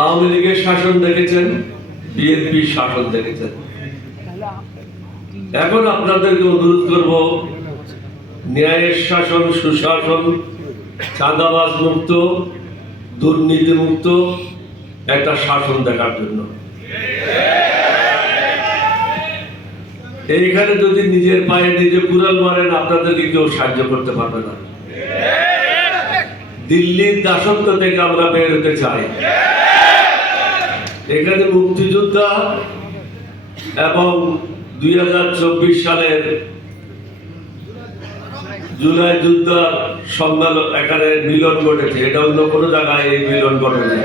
আওয়ামী লীগের শাসন দেখেছেন, বিএনপির শাসন দেখেছেন। এখন আপনাদেরকে অনুরোধ করব, ন্যায়ের শাসন, সুশাসন, চাঁদাবাজ মুক্ত, দুর্নীতি মুক্ত, একটা শাসন দেখার জন্য। এইখানে যদি নিজের পায়ে নিজে কুড়াল মারেন, আপনাদেরকে কেউ সাহায্য করতে পারবে না। দিল্লির দাসত্ব থেকে আমরা বের হতে চাই। এখানে মুক্তিযোদ্ধা এবং দুই হাজার চব্বিশ সালের জুলাই যুদ্ধ সম্মেলন এখানে মিলন ঘটেছে। এটা অন্য কোনো জায়গায় এই মিলন ঘটেছে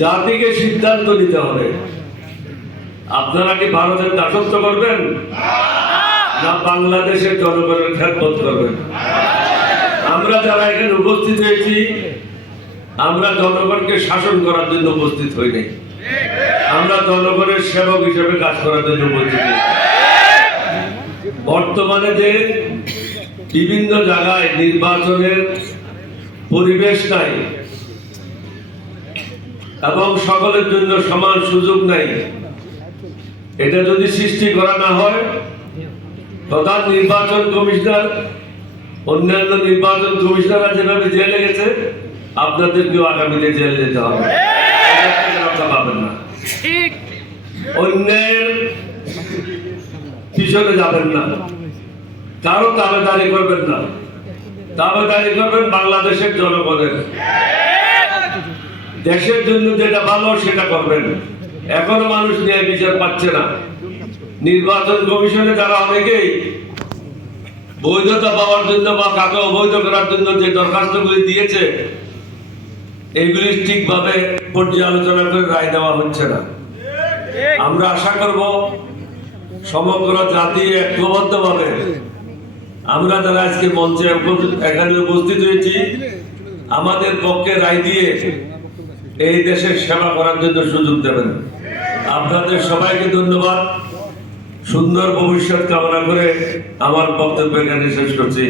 জাতিকে সিদ্ধান্ত নিতে হবে। আপনারা কি ভারতের দাসত্ব করবেন? না বাংলাদেশের জনগণের খেদমত করবেন? আমরা যারা এখানে উপস্থিত হয়েছি আমরা জনগণকে শাসন করার জন্য উপস্থিত হই নাই। আমরা জনগণের সেবক হিসেবে কাজ করার জন্য উপস্থিত বর্তমানে যে বিভিন্ন জায়গায় নির্বাচনের পরিবেশ নাই এবং সকলের জন্য সমান সুযোগ নাই, এটা যদি সৃষ্টি করা না হয়, প্রধান নির্বাচন কমিশনার, অন্যান্য নির্বাচন কমিশনাররা যেভাবে জেলে গেছে আপনাদেরকেও আগামীতে জেলে যেতে হবে। রক্ষা পাবেন না। অন্যায়ের পিছনে যাবেন না। কারও দাবেদারি করবেন না। দাবেদারি করবেন বাংলাদেশের জনগণের। দেশের জন্য যেটা ভালো সেটা করবেন। এখনও মানুষ ন্যায় বিচার পাচ্ছে না। নির্বাচন কমিশনে যারা অনেকেই বৈধতা পাওয়ার জন্য বা কাকে অবৈধ করার জন্য যে দরখাস্তগুলি দিয়েছে এগুলি ঠিকভাবে পর্যালোচনা করে রায় দেওয়া হচ্ছে না। আমরা আশা করব সমগ্র জাতি ঐক্যবদ্ধভাবে আমরা যারা আজকে মঞ্চে এখানে উপস্থিত হয়েছি, আমাদের পক্ষে রায় দিয়ে এই দেশের সেবা করার জন্য সুযোগ দেবেন। আপনাদের সবাইকে ধন্যবাদ। সুন্দর ভবিষ্যৎ কামনা করে আমার বক্তব্য এখানে শেষ করছি।